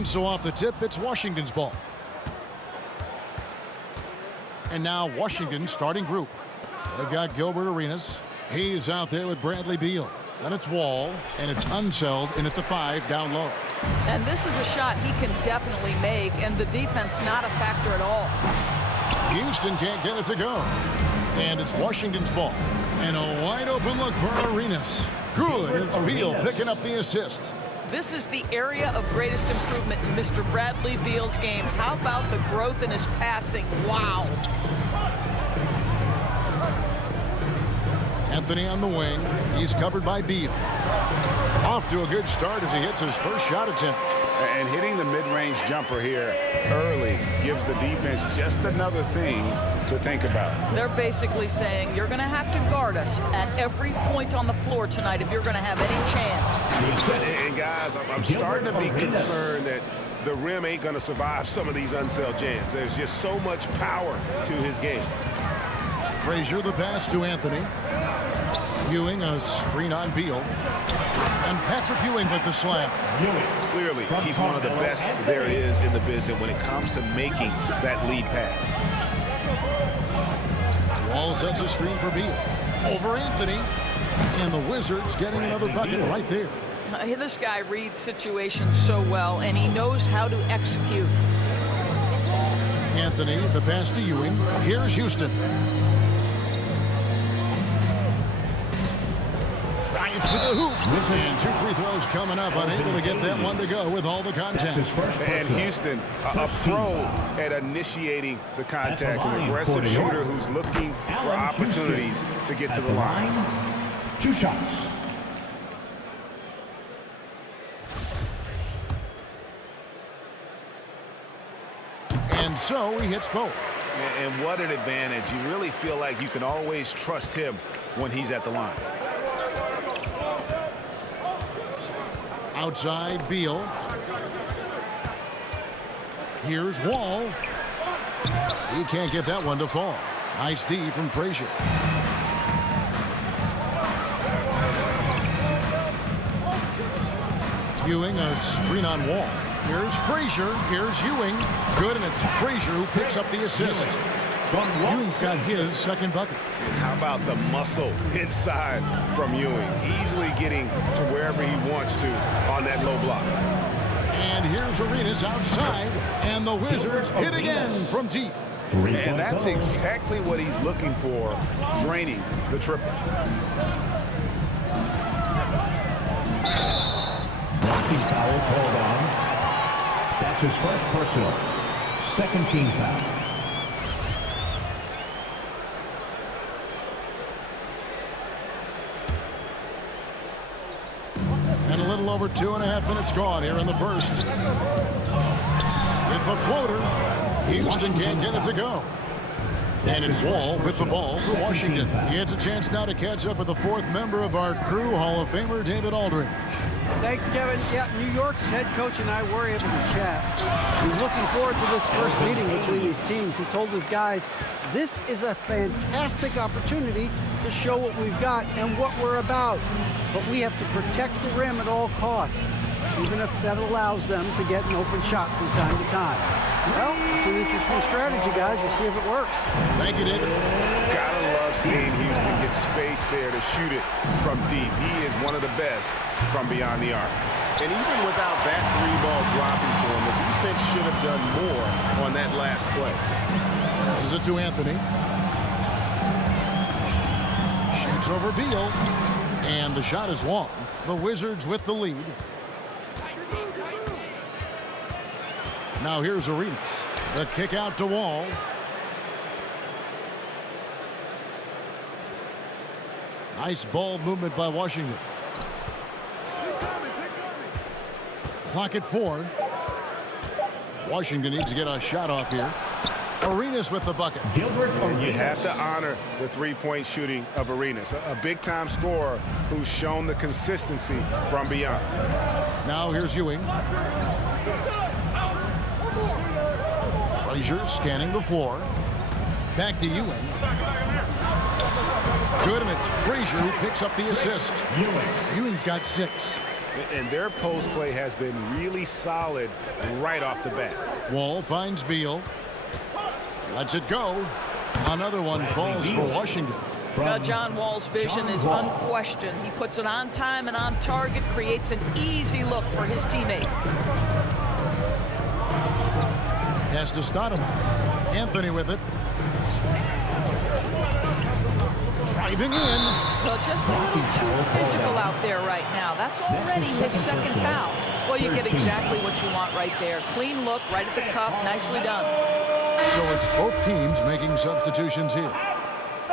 And so off the tip, it's Washington's ball. And now Washington starting group. They've got Gilbert Arenas. He's out there with Bradley Beal. Then it's Wall, and it's Unseld in at the 5 down low. And this is a shot he can definitely make, and the defense not a factor at all. Houston can't get it to go. And it's Washington's ball. And a wide open look for Arenas. Good, it's Beal picking up the assist. This is the area of greatest improvement in Mr. Bradley Beal's game. How about the growth in his passing? Wow. Anthony on the wing. He's covered by Beal. Off to a good start as he hits his first shot attempt. And hitting the mid-range jumper here early gives the defense just another thing to think about. They're basically saying you're going to have to guard us at every point on the floor tonight if you're going to have any chance. And guys, I'm starting to be concerned that the rim ain't going to survive some of these Unseld jams. There's just so much power to his game. Frazier the pass to Anthony. Ewing a screen on Beal. And Patrick Ewing with the slam. Clearly, he's one of the best there is in the business when it comes to making that lead pass. Wall sets a screen for Beal. Over Anthony. And the Wizards getting another bucket right there. This guy reads situations so well, and he knows how to execute. Anthony, the pass to Ewing. Here's Houston. Drives to the hoop. And 2 free throws coming up. Unable to get that one to go with all the contact. And Houston, a pro at initiating the contact. An aggressive shooter who's looking for opportunities to get to the line. 2 shots. And so he hits both. And what an advantage. You really feel like you can always trust him when he's at the line. Outside, Beal. Here's Wall. He can't get that one to fall. Nice D from Frazier. Ewing a screen on Wall. Here's Frazier. Here's Ewing. Good, and it's Frazier who picks up the assist. Ewing's got his second bucket. How about the muscle inside from Ewing? Easily getting to wherever he wants to on that low block. And here's Arenas outside, and the Wizards hit again from deep. And that's exactly what he's looking for, draining the triple. Blocking foul called on. That's his first personal. Second team foul. And a little over 2.5 minutes gone here in the first. With the floater, Houston can't get it to go. And it's Wall with the ball for Washington. He has a chance now to catch up with the 4th member of our crew, Hall of Famer David Aldridge. Thanks, Kevin. Yeah, New York's head coach and I were able to chat. He's looking forward to this first meeting between these teams. He told his guys, this is a fantastic opportunity to show what we've got and what we're about. But we have to protect the rim at all costs, even if that allows them to get an open shot from time to time. Well, it's an interesting strategy, guys. We'll see if it works. Thank you, David. Gotta love seeing Houston get space there to shoot it from deep. He is one of the best from beyond the arc. And even without that 3-ball dropping for him, the defense should have done more on that last play. Passes it to Anthony. Shoots over Beal. And the shot is long. The Wizards with the lead. Now here's Arenas. The kick out to Wall. Nice ball movement by Washington. Clock at 4. Washington needs to get a shot off here. Arenas with the bucket. And you have to honor the 3-point shooting of Arenas, a big-time scorer who's shown the consistency from beyond. Now here's Ewing. Frazier scanning the floor. Back to Ewing. Good, and it's Frazier who picks up the assist. Ewing's got 6. And their post play has been really solid right off the bat. Wall finds Beal. Lets it go. Another one falls for Washington. John Wall's vision is unquestioned. He puts it on time and on target, creates an easy look for his teammate. Has to stop him. Anthony with it. Driving in. Well, just a little too physical out there right now. That's already his second foul. Well, you get exactly what you want right there. Clean look, right at the cup. Nicely done. So it's both teams making substitutions here.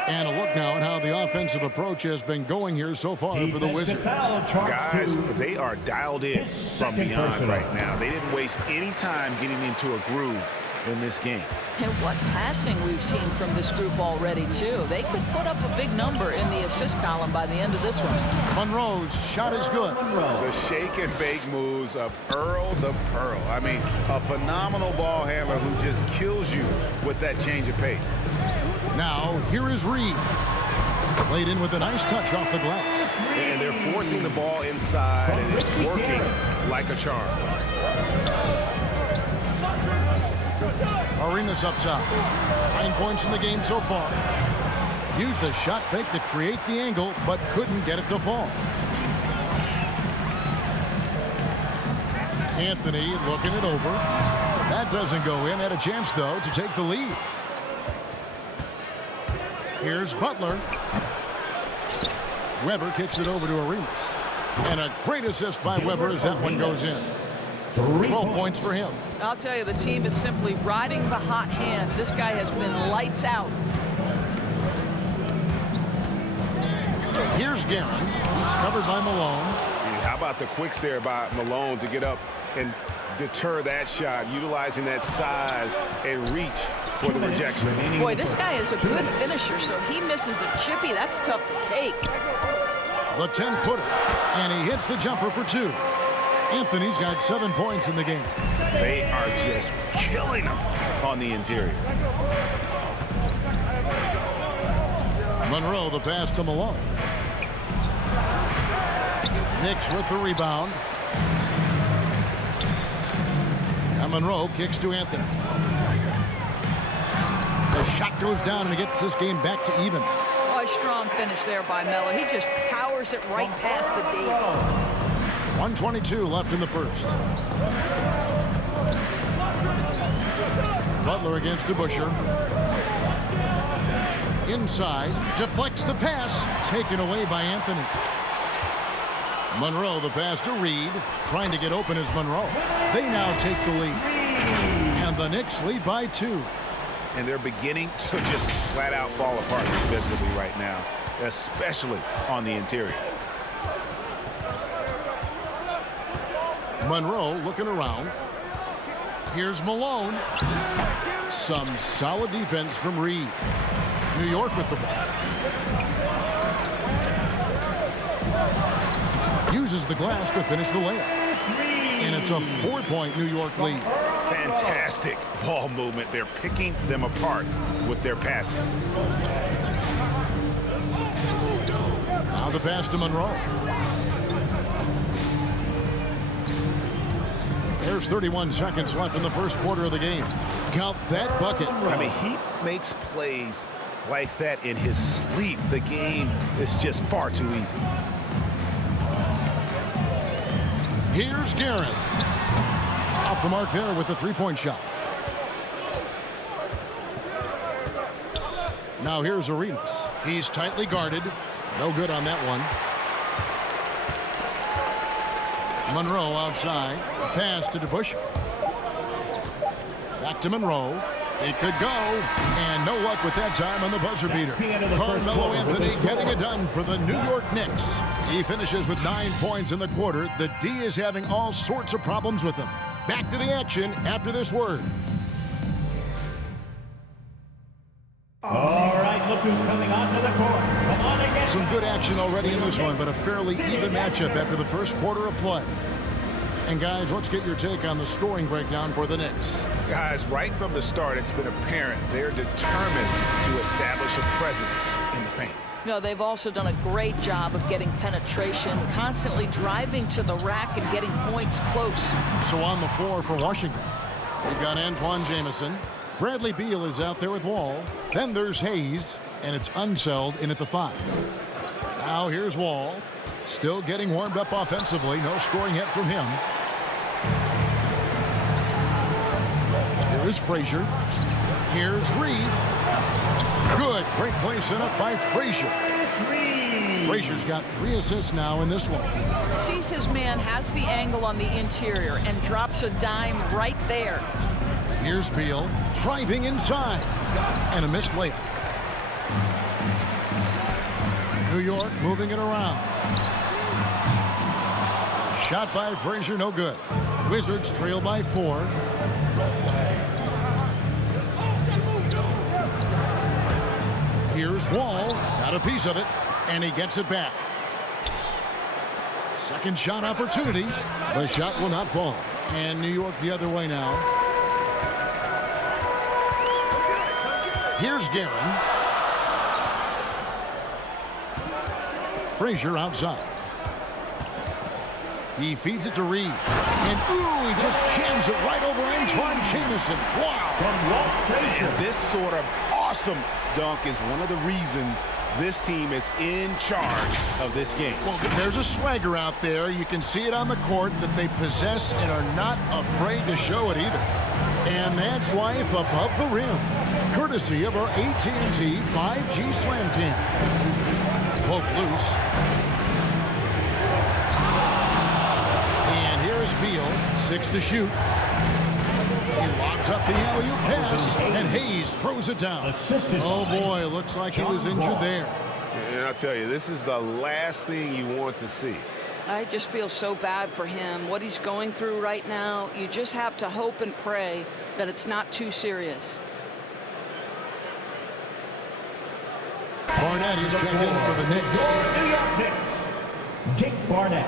And a look now at how the offensive approach has been going here so far for the Wizards. Guys, they are dialed in from beyond right now. They didn't waste any time getting into a groove in this game. And what passing we've seen from this group already, too. They could put up a big number in the assist column by the end of this one. Monroe's shot is good. The shake and bake moves of Earl the Pearl. I mean, a phenomenal ball handler who just kills you with that change of pace. Now, here is Reed. Laid in with a nice touch off the glass. And they're forcing the ball inside, and it's working like a charm. Arenas up top. 9 points in the game so far. Used the shot fake to create the angle, but couldn't get it to fall. Anthony looking it over. That doesn't go in. Had a chance, though, to take the lead. Here's Butler. Weber kicks it over to Arenas. And a great assist by Weber as that one goes in. 12 points for him. I'll tell you, the team is simply riding the hot hand. This guy has been lights out. Here's Guerin. He's covered by Malone. How about the quicks there by Malone to get up and deter that shot, utilizing that size and reach for the rejection. Boy, this guy is a good finisher, so he misses a chippy. That's tough to take. The 10-footer, and he hits the jumper for 2. Anthony's got 7 points in the game. They are just killing them on the interior. Monroe, the pass to Malone. Knicks with the rebound. And Monroe kicks to Anthony. The shot goes down and it gets this game back to even. Oh, a strong finish there by Miller. He just powers it right past the D. 1:22 left in the first. Butler against DeBusschere. Inside, deflects the pass, taken away by Anthony. Monroe, the pass to Reed, trying to get open is Monroe. They now take the lead. And the Knicks lead by 2. And they're beginning to just flat out fall apart defensively right now, especially on the interior. Monroe looking around. Here's Malone. Some solid defense from Reed. New York with the ball. Uses the glass to finish the layup. And it's a 4-point New York lead. Fantastic ball movement. They're picking them apart with their passing. Now the pass to Monroe. There's 31 seconds left in the first quarter of the game. Count that bucket. I mean, he makes plays like that in his sleep. The game is just far too easy. Here's Guerin. Off the mark there with the three-point shot. Now here's Arenas. He's tightly guarded. No good on that one. Monroe outside. Pass to DeBusschere. Back to Monroe. It could go. And no luck with that time on the buzzer beater. Carmelo Anthony getting it done for the New York Knicks. He finishes with 9 points in the quarter. The D is having all sorts of problems with him. Back to the action after this word. All right, look who's coming onto the court. Come on again. Some good action already in this one, but a fairly even matchup after the first quarter of play. And guys, let's get your take on the scoring breakdown for the Knicks. Guys, right from the start, it's been apparent they're determined to establish a presence in the paint. No, they've also done a great job of getting penetration, constantly driving to the rack and getting points close. So on the floor for Washington, we've got Antoine Jamison. Bradley Beal is out there with Wall. Then there's Hayes, and it's Unseld in at the 5. Now here's Wall. Still getting warmed up offensively. No scoring yet from him. Here is Frazier. Here's Reed. Good. Great play set up by Frazier. Frazier's got 3 assists now in this one. Sees his man, has the angle on the interior, and drops a dime right there. Here's Beal driving inside. And a missed layup. New York moving it around. Shot by Frazier, no good. Wizards trail by 4. Here's Wall, got a piece of it, and he gets it back. Second shot opportunity. The shot will not fall. And New York the other way now. Here's Guerin. Frazier outside. He feeds it to Reed. And ooh, he just jams it right over Antoine Jamison. Wow. And this sort of awesome dunk is one of the reasons this team is in charge of this game. Well, there's a swagger out there. You can see it on the court that they possess and are not afraid to show it either. And that's life above the rim, courtesy of our AT&T 5G Slam Cam. Poke loose. And here is Beal, 6 to shoot. He lobs up the alley-oop pass, and Hayes throws it down. Oh boy, looks like he was injured there. And I'll tell you, this is the last thing you want to see. I just feel so bad for him. What he's going through right now, you just have to hope and pray that it's not too serious. Barnett is checked in for the Knicks. New York Knicks, Jake Barnett.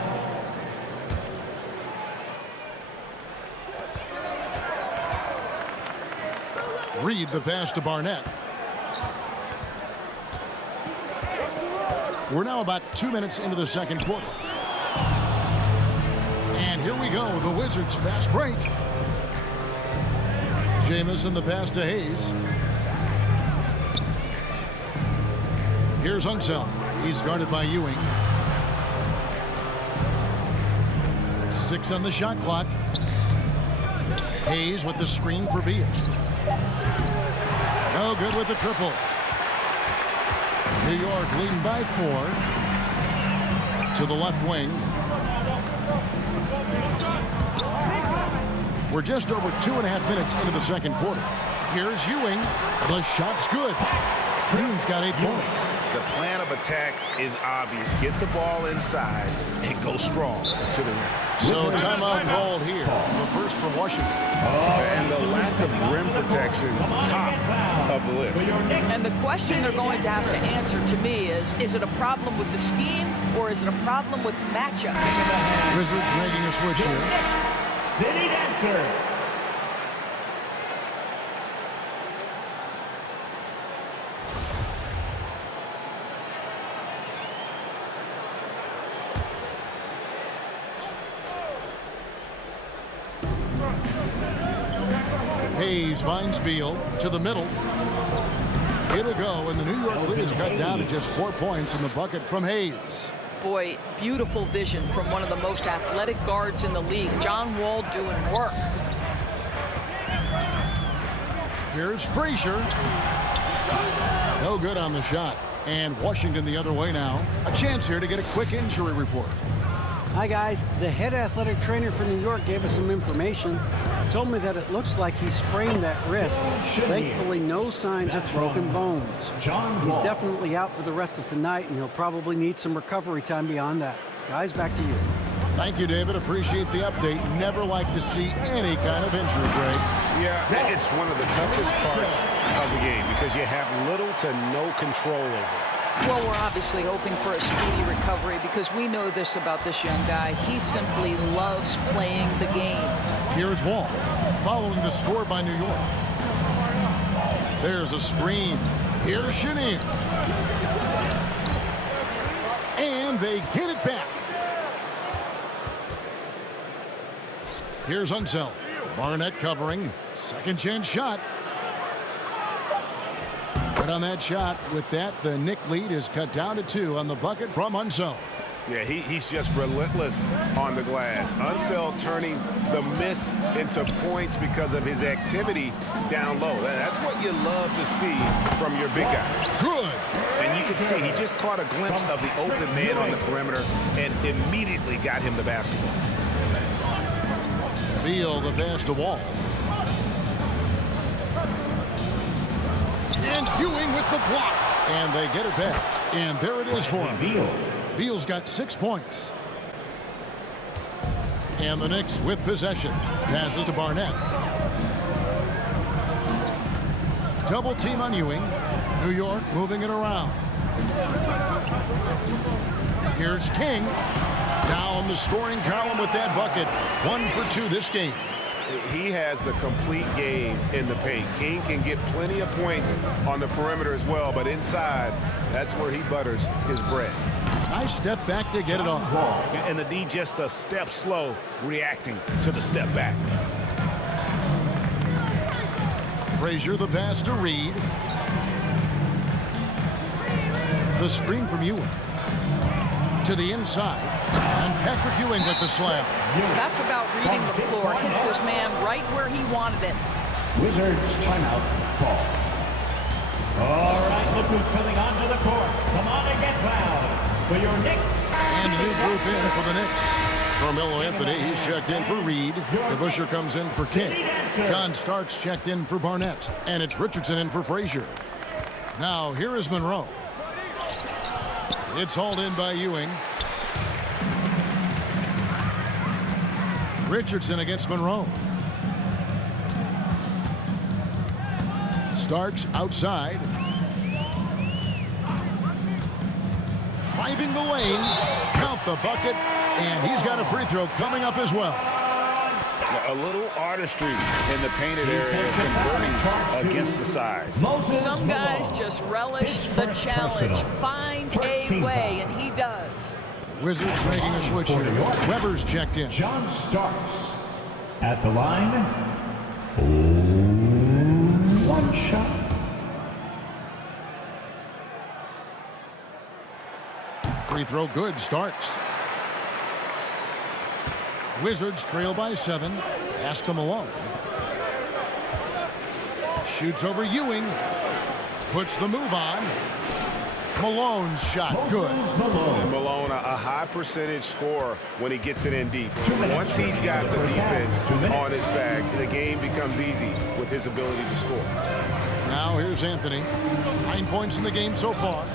Reed the pass to Barnett. We're now about 2 minutes into the second quarter. And here we go, the Wizards fast break. Jamison the pass to Hayes. Here's Unseld. He's guarded by Ewing. 6 on the shot clock. Hayes with the screen for Beal. No good with the triple. New York leading by 4 to the left wing. We're just over 2.5 minutes into the second quarter. Here's Ewing. The shot's good. Ewing's got 8 points. The plan of attack is obvious. Get the ball inside and go strong to the rim. So timeout called here. The first for Washington. And the lack of rim protection, top of the list. And the question they're going to have to answer to me is it a problem with the scheme or is it a problem with matchups? Wizards making a switch here. City Dancer. Hayes finds Beal to the middle. It'll go, and the New York lead is cut down to just 4 points in the bucket from Hayes. Boy, beautiful vision from one of the most athletic guards in the league. John Wall doing work. Here's Frazier. No good on the shot. And Washington the other way now. A chance here to get a quick injury report. Hi, guys. The head athletic trainer for New York gave us some information. Told me that it looks like he sprained that wrist. Thankfully, no signs of broken bones. He's definitely out for the rest of tonight, and he'll probably need some recovery time beyond that. Guys, back to you. Thank you, David. Appreciate the update. Never like to see any kind of injury, Greg. Yeah, it's one of the toughest parts of the game because you have little to no control over it. Well, we're obviously hoping for a speedy recovery because we know this about this young guy. He simply loves playing the game. Here's Wall, following the score by New York. There's a screen. Here's Chenier. they get it back. Here's Unseld. Barnett covering. Second chance shot. Good on that shot. With that, the Knick lead is cut down to 2 on the bucket from Unseld. Yeah, he's just relentless on the glass. Unseld turning the miss into points because of his activity down low. That's what you love to see from your big guy. Good. And you can see he just caught a glimpse of the open man on the perimeter and immediately got him the basketball. Beal the pass to Wall. And Ewing with the block. And they get it back. And there it is for him. Beal's got 6 points. And the Knicks with possession. Passes to Barnett. Double team on Ewing. New York moving it around. Here's King. Down the scoring column with that bucket. 1 for 2 this game. He has the complete game in the paint. King can get plenty of points on the perimeter as well, but inside, that's where he butters his bread. Nice step back to get it off. And the D just a step slow reacting to the step back. Frazier the pass to Reed. The screen from Ewing. To the inside. And Patrick Ewing with the slam. That's about reading the floor. Hits his man right where he wanted it. Wizards timeout call. All right, look who's coming onto the court. Come on and get fouled for your Knicks. And a new group in for the Knicks. Carmelo Anthony, he's checked in for Reed. DeBusschere comes in for King. John Starks checked in for Barnett. And it's Richardson in for Frazier. Now, here is Monroe. It's hauled in by Ewing. Richardson against Monroe. Starks outside. Driving the lane. Count the bucket. And he's got a free throw coming up as well. A little artistry in the painted area, converting against the size. Some guys just relish the challenge. Find a way, and he does. Wizards making a switch here. Weber's checked in. John Starks at the line. One shot. Free throw good. Starks. Wizards trail by 7. Pass to Malone. Shoots over Ewing. Puts the move on. Malone's shot good. And Malone, a high percentage scorer when he gets it in deep. Once he's got the defense on his back, the game becomes easy with his ability to score. Now here's Anthony. 9 points in the game so far.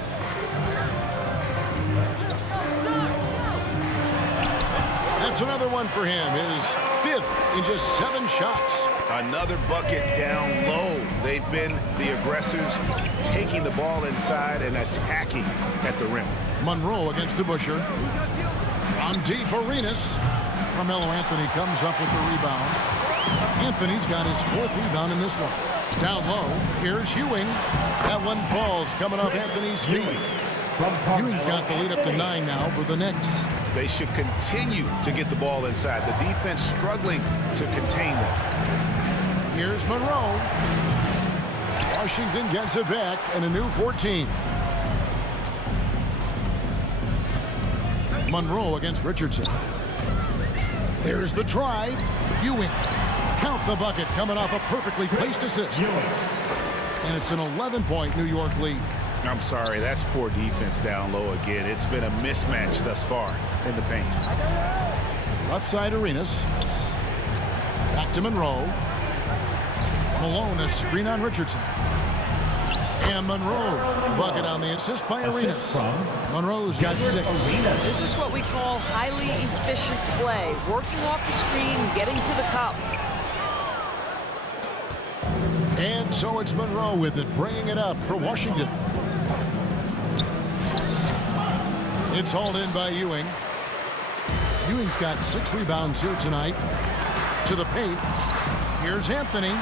That's another one for him. His 5th in just 7 shots. Another bucket down low. They've been the aggressors, taking the ball inside and attacking at the rim. Monroe against DeBusschere. From deep, Arenas. Carmelo Anthony comes up with the rebound. Anthony's got his 4th rebound in this one. Down low, here's Ewing. That one falls coming off Anthony's feet. Ewing's got the lead up to 9 now for the Knicks. They should continue to get the ball inside. The defense struggling to contain them. Here's Monroe. Washington gets it back and a new 14. Monroe against Richardson. There's the drive. Ewing. Count the bucket coming off a perfectly placed assist. And it's an 11-point New York lead. I'm sorry, that's poor defense down low again. It's been a mismatch thus far in the paint. Left side Arenas. Back to Monroe. Malone, a screen on Richardson. And Monroe, bucket on the assist by Arenas. Monroe's got 6. This is what we call highly efficient play. Working off the screen, getting to the cup. And so it's Monroe with it, bringing it up for Washington. It's hauled in by Ewing. Ewing's got 6 rebounds here tonight. To the paint. Here's Anthony.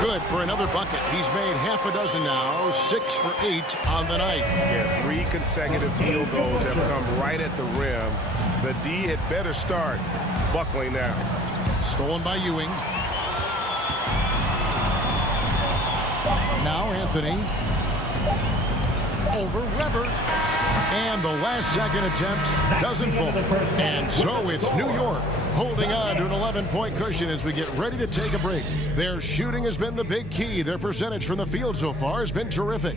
Good for another bucket. He's made half a dozen now, 6 for 8 on the night. Yeah, 3 consecutive field goals have come right at the rim. The D had better start buckling down. Stolen by Ewing. Now Anthony. Over Weber. And the last second attempt doesn't fall. And so it's New York holding on to an 11-point cushion as we get ready to take a break. Their shooting has been the big key. Their percentage from the field so far has been terrific.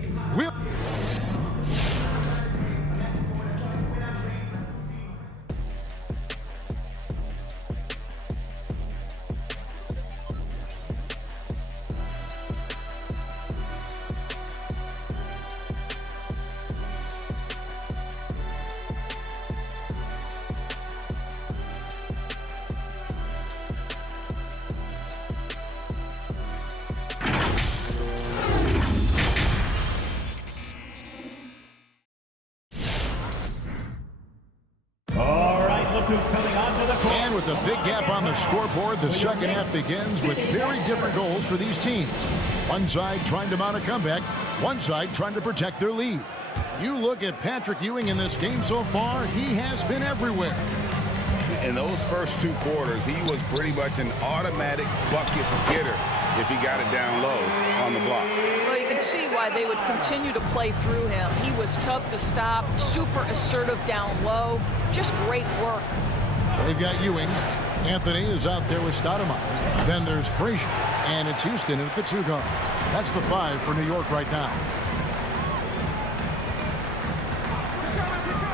And with a big gap on the scoreboard, the second half begins with very different goals for these teams. One side trying to mount a comeback, one side trying to protect their lead. You look at Patrick Ewing in this game so far, he has been everywhere. In those first 2 quarters, he was pretty much an automatic bucket getter if he got it down low on the block. Well, you can see why they would continue to play through him. He was tough to stop, super assertive down low. Just great work. They've got Ewing. Anthony is out there with Stoudemire. Then there's Frazier. And it's Houston at the 2 guard. That's the 5 for New York right now.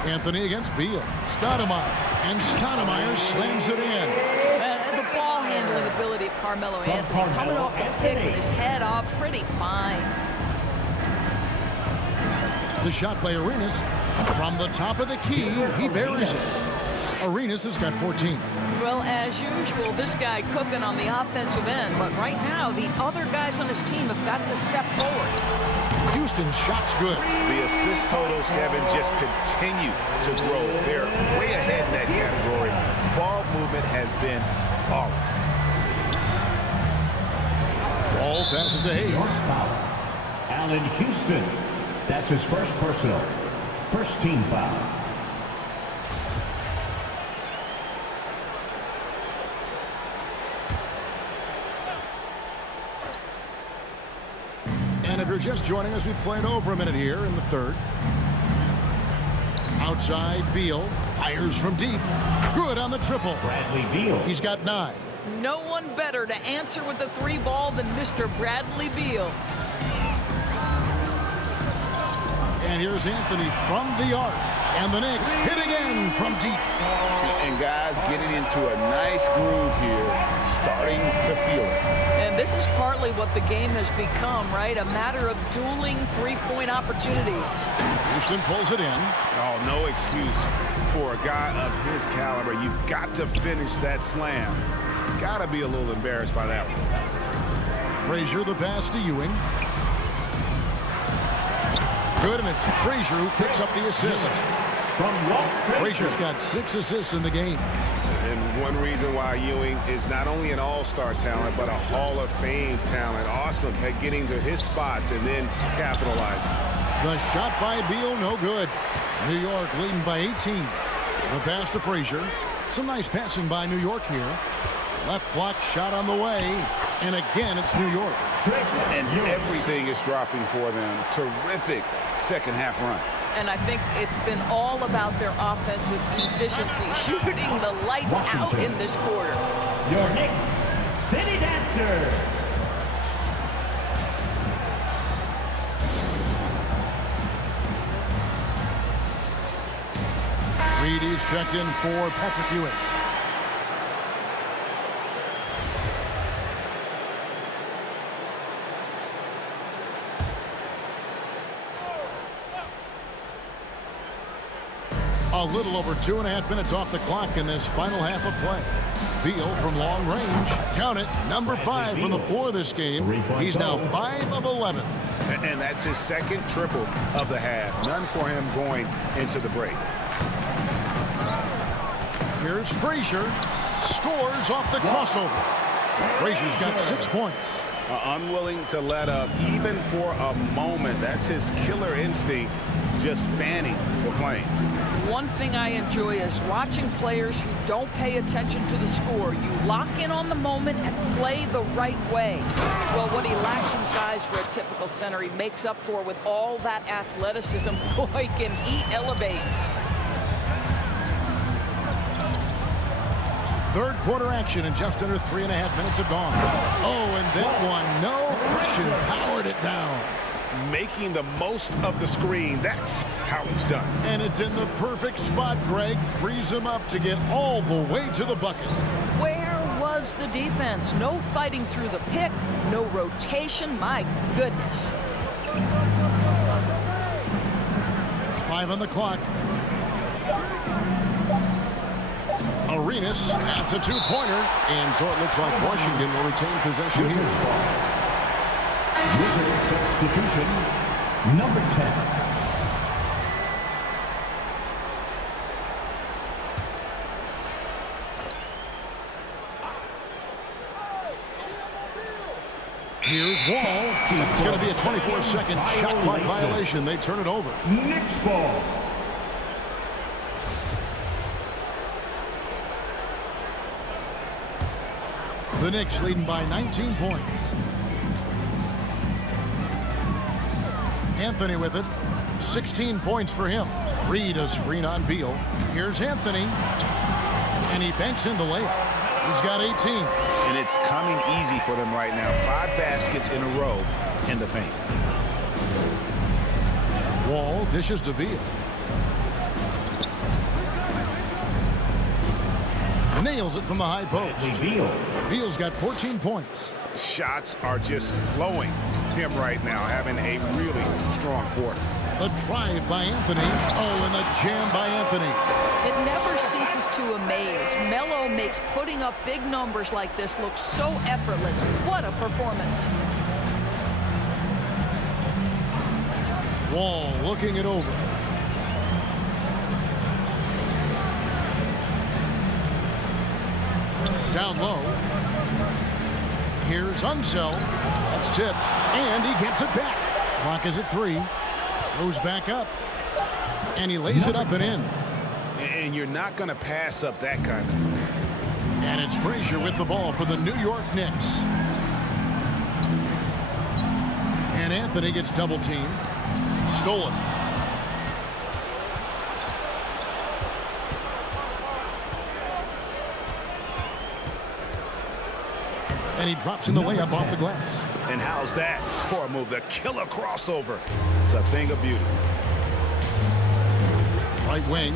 Anthony against Beal. Stoudemire. And Stoudemire slams it in. The ball handling ability of Carmelo Anthony. Coming off the pick with his head up. Pretty fine. The shot by Arenas. From the top of the key, he buries it. Arenas has got 14. Well, as usual, this guy cooking on the offensive end. But right now, the other guys on his team have got to step forward. Houston's shot's good. The assist totals, Kevin, just continue to grow. They're way ahead in that category. Ball movement has been flawless. Ball passes to Hayes. Foul. Allen Houston. That's his first personal. First team foul. And if you're just joining us, we played over a minute here in the third. Outside, Beal fires from deep. Good on the triple. Bradley Beal. He's got 9. No one better to answer with the 3 ball than Mr. Bradley Beal. And here's Anthony from the arc. And the Knicks hit again from deep. And guys getting into a nice groove here, starting to feel it. And this is partly what the game has become, right? A matter of dueling 3-point opportunities. Houston pulls it in. Oh, no excuse for a guy of his caliber. You've got to finish that slam. Got to be a little embarrassed by that one. Frazier the pass to Ewing. Good, and it's Frazier who picks up the assist. Frazier's got 6 assists in the game. And one reason why Ewing is not only an all-star talent, but a Hall of Fame talent. Awesome at getting to his spots and then capitalizing. The shot by Beal, no good. New York leading by 18. The pass to Frazier. Some nice passing by New York here. Left block shot on the way. And again, it's New York. And everything is dropping for them. Terrific second half run. And I think it's been all about their offensive efficiency, shooting the lights out in this quarter. Your Knicks City Dancer. Reedy's checked in for Patrick Ewing. A little over 2.5 minutes off the clock in this final half of play. Beal from long range. Count it, number 5 from the floor this game. He's now 5 of 11. And that's his second triple of the half. None for him going into the break. Here's Frazier. Scores off the crossover. Frazier's got 6 points. Unwilling to let up even for a moment. That's his killer instinct, just fanning the flame. One thing I enjoy is watching players who don't pay attention to the score. You lock in on the moment and play the right way. Well, what he lacks in size for a typical center, he makes up for with all that athleticism. Boy, can he elevate. Third quarter action and just under 3.5 minutes have gone. Oh, and that one, no question, powered it down. Making the most of the screen. That's how it's done. And it's in the perfect spot, Greg. Frees him up to get all the way to the bucket. Where was the defense? No fighting through the pick, no rotation. My goodness. 5 on the clock. Arenas, that's a 2-pointer. And so it looks like Washington will retain possession here. Wizard substitution, number 10. Here's Wall. It's going to be a 24-second shot clock violation. They turn it over. Knicks ball. The Knicks leading by 19 points. Anthony with it. 16 points for him. Reed a screen on Beal. Here's Anthony. And he banks in the layup. He's got 18. And it's coming easy for them right now. 5 baskets in a row in the paint. Wall dishes to Beal. Nails it from the high post. Beal's got 14 points. Shots are just flowing for him right now, having a really strong quarter. The drive by Anthony. Oh, and the jam by Anthony. It never ceases to amaze. Melo makes putting up big numbers like this look so effortless. What a performance. Wall looking it over. Down low. Here's Unseld. That's tipped. And he gets it back. Clock is at 3. Goes back up. And he lays it up and in. And you're not going to pass up that kind of. And it's Frazier with the ball for the New York Knicks. And Anthony gets double teamed. Stolen. And he drops in the layup off the glass. And how's that for a move? The killer crossover. It's a thing of beauty. Right wing.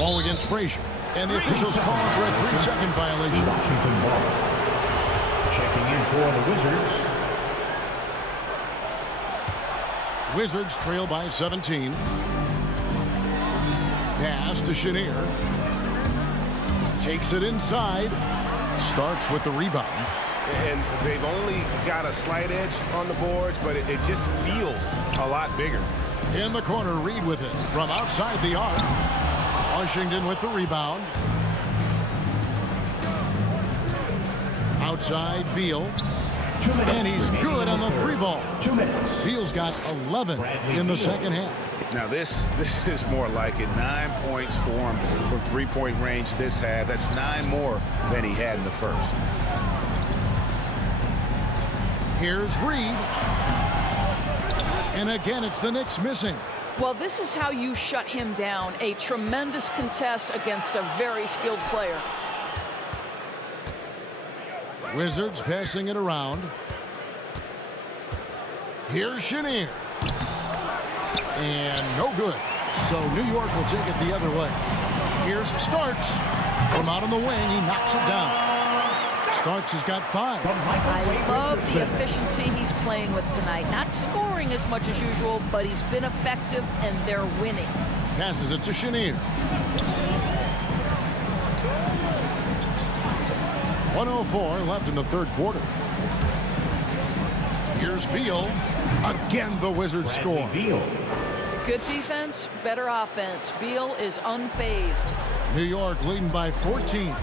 Wall against Frazier. And the officials calling for a 3-second violation. Washington ball. Checking in for the Wizards. Wizards trail by 17. Pass to Chenier. Takes it inside. Starks with the rebound. And they've only got a slight edge on the boards, but it just feels a lot bigger. In the corner, Reed with it from outside the arc. Washington with the rebound. Outside Beal. And he's good on the 3-ball. 2 minutes. Beal's got 11 in the second half. Now this is more like it. 9 points for him from 3-point range this half. That's 9 more than he had in the first. Here's Reed. And again, it's the Knicks missing. Well, this is how you shut him down. A tremendous contest against a very skilled player. Wizards passing it around. Here's Chenier. And no good. So New York will take it the other way. Here's Starks. From out on the wing, he knocks it down. Starks has got 5. I love the efficiency he's playing with tonight. Not scoring as much as usual, but he's been effective, and they're winning. Passes it to Chenier. 1:04 left in the third quarter. Here's Beal. Again, the Wizards score. Beal. Good defense, better offense. Beal is unfazed. New York leading by 14.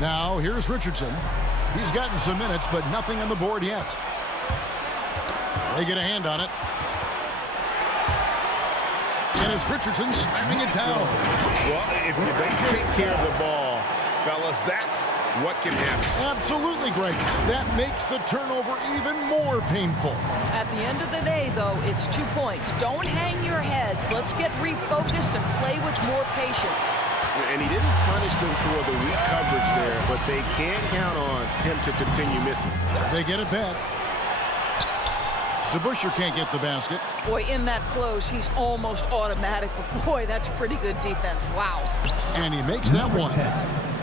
Now, here's Richardson. He's gotten some minutes, but nothing on the board yet. They get a hand on it. And it's Richardson slamming it down. Well, if you don't take care of the ball, fellas, that's what can happen. Absolutely, Greg. That makes the turnover even more painful. At the end of the day, though, it's 2 points. Don't hang your heads. Let's get refocused and play with more patience. And he didn't punish them for the weak coverage there, but they can't count on him to continue missing. They get it back. DeBusschere can't get the basket. Boy, in that close, he's almost automatic. But boy, that's pretty good defense. Wow. And he makes that one.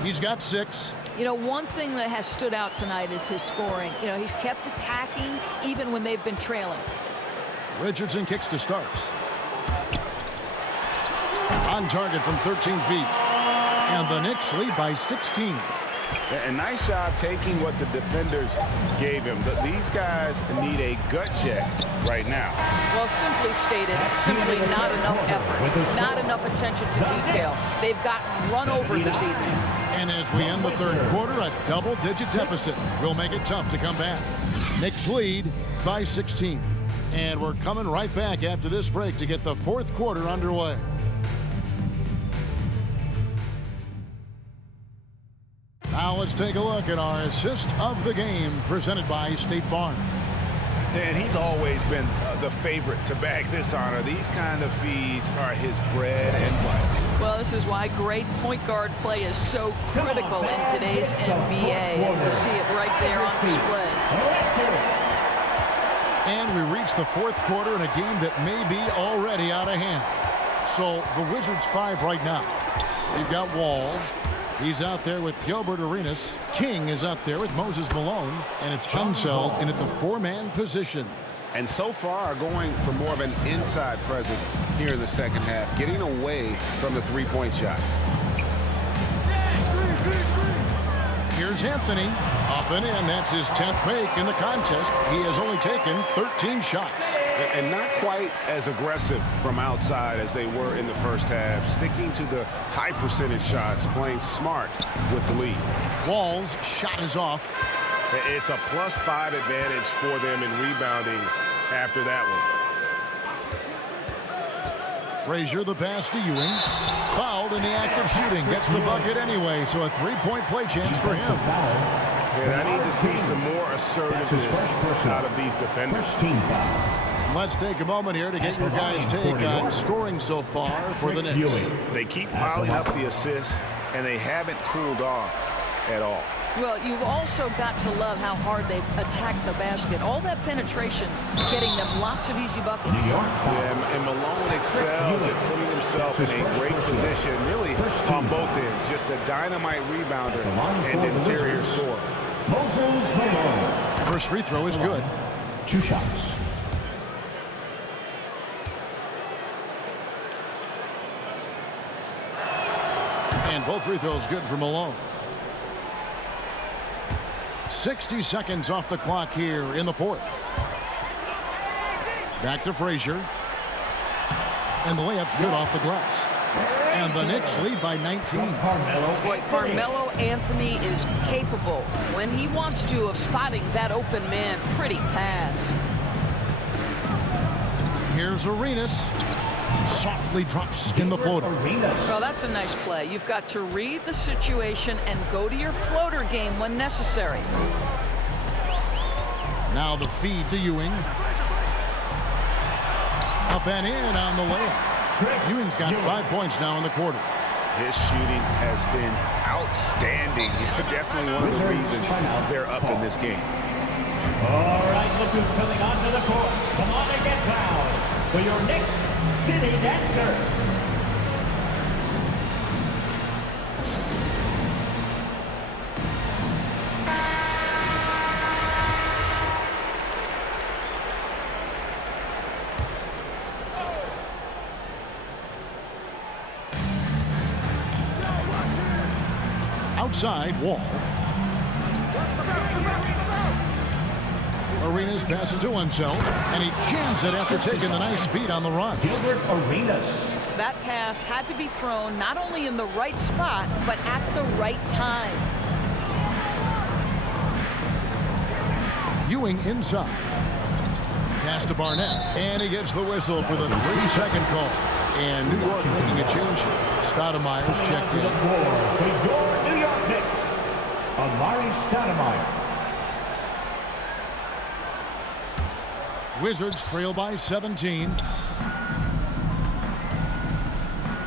He's got 6. You know, one thing that has stood out tonight is his scoring. You know, he's kept attacking even when they've been trailing. Richardson kicks to Starks. On target from 13 feet. And the Knicks lead by 16. A nice job taking what the defenders gave him. But these guys need a gut check right now. Well, simply stated, simply not enough effort, not enough attention to detail. They've gotten run over this evening. And as we end the third quarter, a double-digit deficit will make it tough to come back. Knicks lead by 16. And we're coming right back after this break to get the fourth quarter underway. Now let's take a look at our assist of the game presented by State Farm. And he's always been the favorite to bag this honor. These kind of feeds are his bread and butter. Well, this is why great point guard play is so critical in today's NBA. And we'll see it right there on display. And we reach the fourth quarter in a game that may be already out of hand. So the Wizards 5 right now. We've got Wall. He's out there with Gilbert Arenas. King is out there with Moses Malone. And it's Unseld in at the 4-man position. And so far going for more of an inside presence here in the second half, getting away from the three-point shot. Here's Anthony. Up and in. That's his 10th make in the contest. He has only taken 13 shots. And not quite as aggressive from outside as they were in the first half. Sticking to the high percentage shots, playing smart with the lead. Wall's shot is off. It's a +5 advantage for them in rebounding after that one. Frazier the pass to Ewing. Fouled in the act of shooting. Gets the bucket anyway, so a 3-point play chance for him. And I need to see some more assertiveness out of these defenders. Let's take a moment here to get your guys' take on scoring so far for the Knicks. They keep piling up the assists, and they haven't cooled off at all. Well, you've also got to love how hard they've attacked the basket. All that penetration, getting them lots of easy buckets. Yeah, and Malone excels at putting himself in a great position, really on both ends. Just a dynamite rebounder and interior scorer. Moses Malone. First free throw is good. 2 shots. And both free throws good for Malone. 60 seconds off the clock here in the fourth. Back to Frazier. And the layup's good off the glass. And the Knicks lead by 19. Boy, Carmelo Anthony is capable, when he wants to, of spotting that open man. Pretty pass. Here's Arenas. Softly drops in the floater. Well, that's a nice play. You've got to read the situation and go to your floater game when necessary. Now the feed to Ewing. Up and in on the layup. Ewing's got 5 points now in the quarter. His shooting has been outstanding. Definitely one of the reasons they're up in this game. All right, look who's coming onto the court. Come on and get loud for your Knicks City Dancer. Outside, Wall. Arenas Arenas passes to himself, and he jams it after taking the nice feed on the run. Gilbert Arenas. That pass had to be thrown not only in the right spot, but at the right time. Ewing inside. Pass to Barnett, and he gets the whistle for the 3-second call. And New York making a change here. Stoudemire's checked in. For your New York Knicks, Amari Stoudemire. Wizards trail by 17.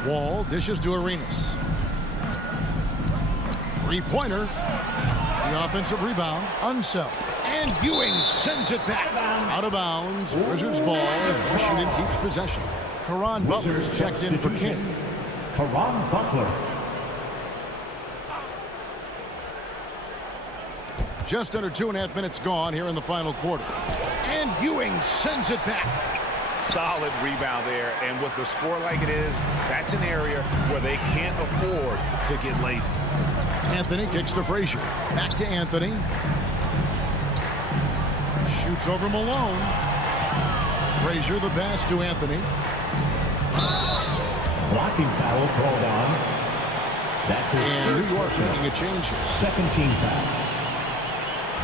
Wall dishes to Arenas. Three-pointer. The offensive rebound. Unseld. And Ewing sends it back. Out of bounds. Wizards ball as Washington keeps possession. Caron Butler's checked in for King. Caron Butler. Just under 2.5 minutes gone here in the final quarter. And Ewing sends it back. Solid rebound there, and with the score like it is, that's an area where they can't afford to get lazy. Anthony kicks to Frazier. Back to Anthony. Shoots over Malone. Frazier the pass to Anthony. Blocking foul called on. That's his And New York making a change here. second team foul.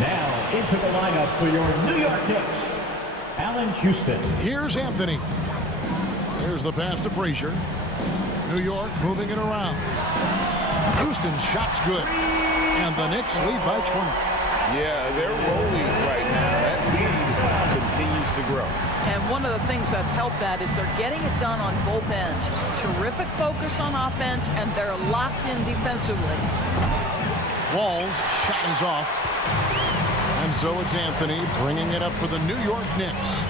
Now into the lineup for your New York Knicks, Allen Houston. Here's Anthony. There's the pass to Frazier. New York moving it around. Houston's shot's good. And the Knicks lead by 20. Yeah, they're rolling right now. That lead continues to grow. And one of the things that's helped that is they're getting it done on both ends. Terrific focus on offense, and they're locked in defensively. Wall's shot is off. And so it's Anthony bringing it up for the New York Knicks.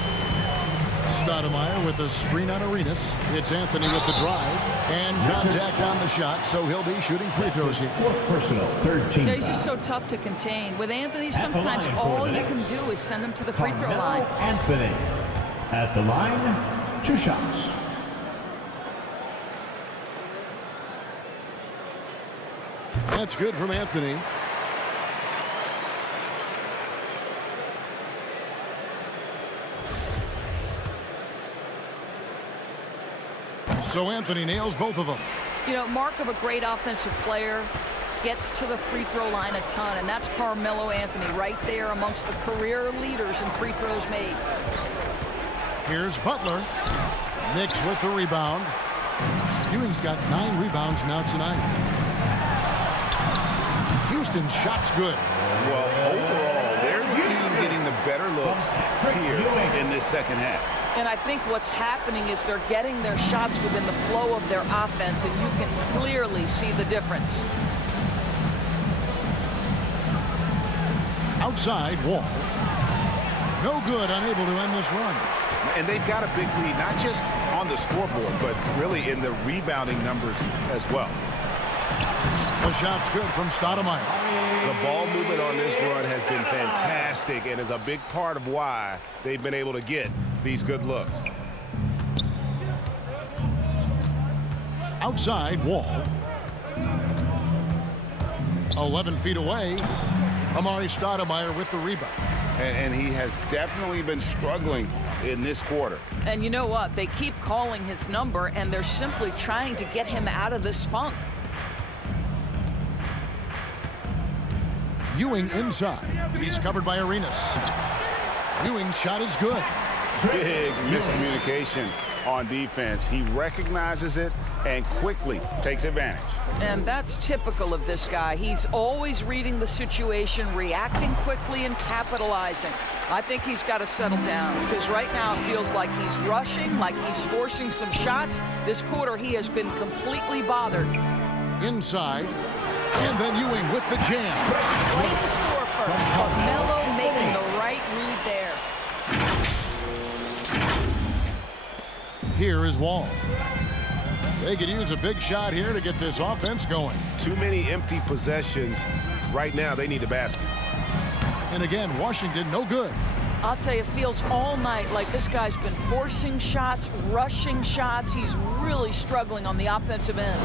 Stoudemire with the screen on Arenas. It's Anthony with the drive. And contact on the shot, so he'll be shooting free throws here. Fourth personal, third team Yeah, he's just foul. so tough to contain. With Anthony, At the sometimes line for all the you can Knicks, do is send him to the free throw Carmelo line. Anthony. At the line, 2 shots. That's good from Anthony. So Anthony nails both of them. You know, mark of a great offensive player, gets to the free throw line a ton, and that's Carmelo Anthony right there amongst the career leaders in free throws made. Here's Butler. Knicks with the rebound. Ewing's got 9 rebounds now tonight. Houston's shot's good. Well, overall, they're the team getting the better looks here in this second half. And I think what's happening is they're getting their shots within the flow of their offense, and you can clearly see the difference. Outside, Wall. No good, unable to end this run. And they've got a big lead, not just on the scoreboard, but really in the rebounding numbers as well. The shot's good from Stoudemire. The ball movement on this run has been fantastic and is a big part of why they've been able to get these good looks. Outside, Wall. 11 feet away. Amari Stoudemire with the rebound. And he has definitely been struggling in this quarter. And you know what? They keep calling his number, and they're simply trying to get him out of this funk. Ewing inside. He's covered by Arenas. Ewing's shot is good. Big miscommunication on defense. He recognizes it and quickly takes advantage. And that's typical of this guy. He's always reading the situation, reacting quickly, and capitalizing. I think he's got to settle down, because right now it feels like he's rushing, like he's forcing some shots. This quarter, he has been completely bothered. Inside. And then Ewing with the jam. Plays the score first. Carmelo making the right read there. Here is Wall. They could use a big shot here to get this offense going. Too many empty possessions. Right now, they need a basket. And again, Washington, no good. I'll tell you, it feels all night like this guy's been forcing shots, rushing shots. He's really struggling on the offensive end.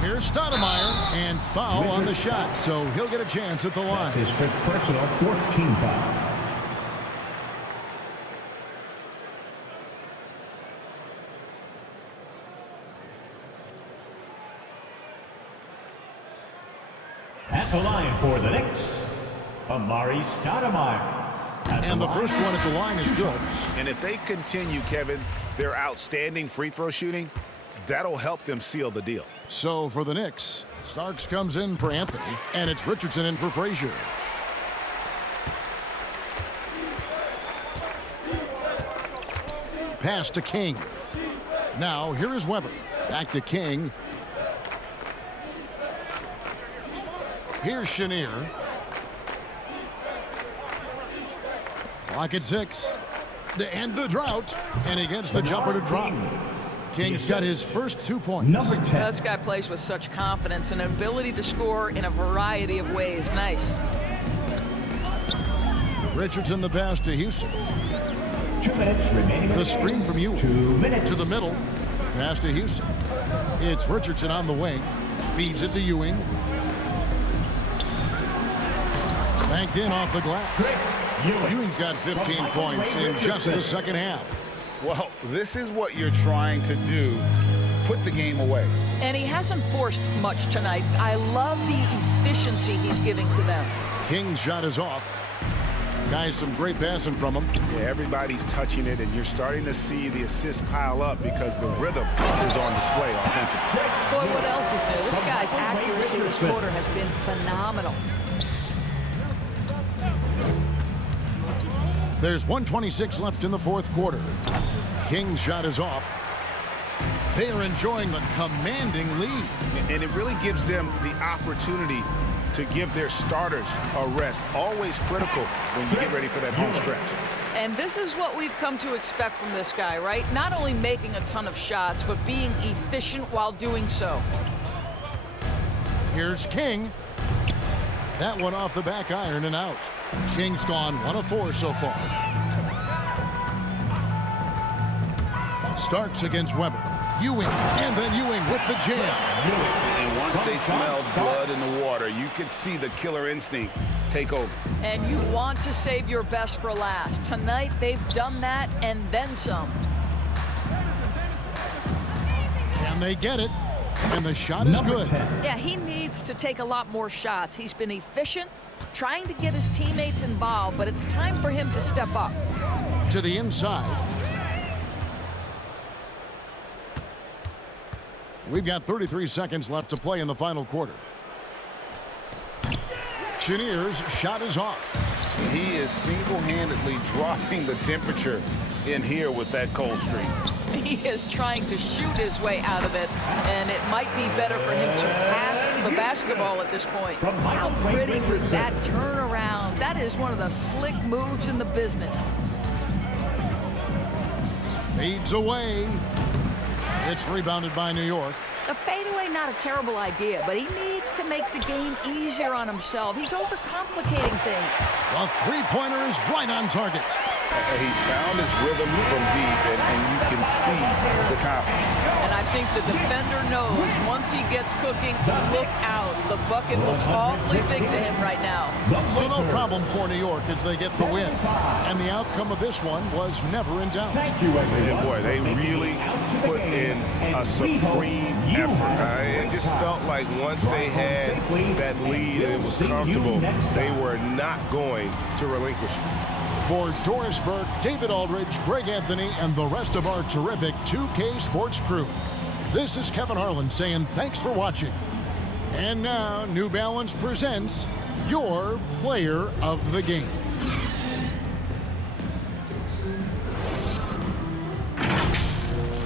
Here's Stoudemire, and foul on the shot, so he'll get a chance at the line. That's his fifth personal, fourth team foul. The line for the Knicks, Amari Stoudemire. And the first one at the line is good. And if they continue, Kevin, their outstanding free throw shooting, that'll help them seal the deal. So for the Knicks, Starks comes in for Anthony, and it's Richardson in for Frazier. Pass to King. Now here is Weber. Back to King. Here's Chenier. Clock at 6. To end the drought. And he gets the jumper to drop. King's got his first 2 points. Number 10. This guy plays with such confidence and an ability to score in a variety of ways. Nice. Richardson the pass to Houston. 2 minutes remaining. The screen from Ewing. 2 minutes. To the middle. Pass to Houston. It's Richardson on the wing. Feeds it to Ewing. Banked in off the glass. Ewing's got 15 points in just the second half. Well, this is what you're trying to do. Put the game away. And he hasn't forced much tonight. I love the efficiency he's giving to them. King's shot is off. Guys, some great passing from him. Yeah, everybody's touching it, and you're starting to see the assists pile up because the rhythm is on display offensively. Boy, what else is new? This guy's accuracy this quarter has been phenomenal. There's 1:26 left in the fourth quarter. King's shot is off. They are enjoying a commanding lead. And it really gives them the opportunity to give their starters a rest. Always critical when you get ready for that home stretch. And this is what we've come to expect from this guy, right? Not only making a ton of shots, but being efficient while doing so. Here's King. That one off the back iron and out. King's gone 1 of 4 so far. Starks against Weber. Ewing, and then Ewing with the jam. And once they smelled blood in the water, you could see the killer instinct take over. And you want to save your best for last. Tonight, they've done that and then some. And they get it. And the shot is good. Yeah, he needs to take a lot more shots. He's been efficient, trying to get his teammates involved, but it's time for him to step up. To the inside. We've got 33 seconds left to play in the final quarter. Chenier's shot is off. He is single-handedly dropping the temperature in here with that cold streak. He is trying to shoot his way out of it, and it might be better for him to pass the basketball at this point. How pretty was that turnaround? That is one of the slick moves in the business. Fades away. It's rebounded by New York. The fadeaway, not a terrible idea, but he needs to make the game easier on himself. He's overcomplicating things. The three-pointer is right on target. He's found his rhythm from deep, and you can see the confidence. And I think the defender knows once he gets cooking, look out. The bucket looks awfully big to him right now. So no problem for New York as they get the win. And the outcome of this one was never in doubt. And boy, they really put in a supreme effort. It just felt like once they had that lead and it was comfortable, they were not going to relinquish it. For Doris Burke, David Aldridge, Greg Anthony, and the rest of our terrific 2K Sports crew, this is Kevin Harlan saying thanks for watching. And now, New Balance presents your Player of the Game.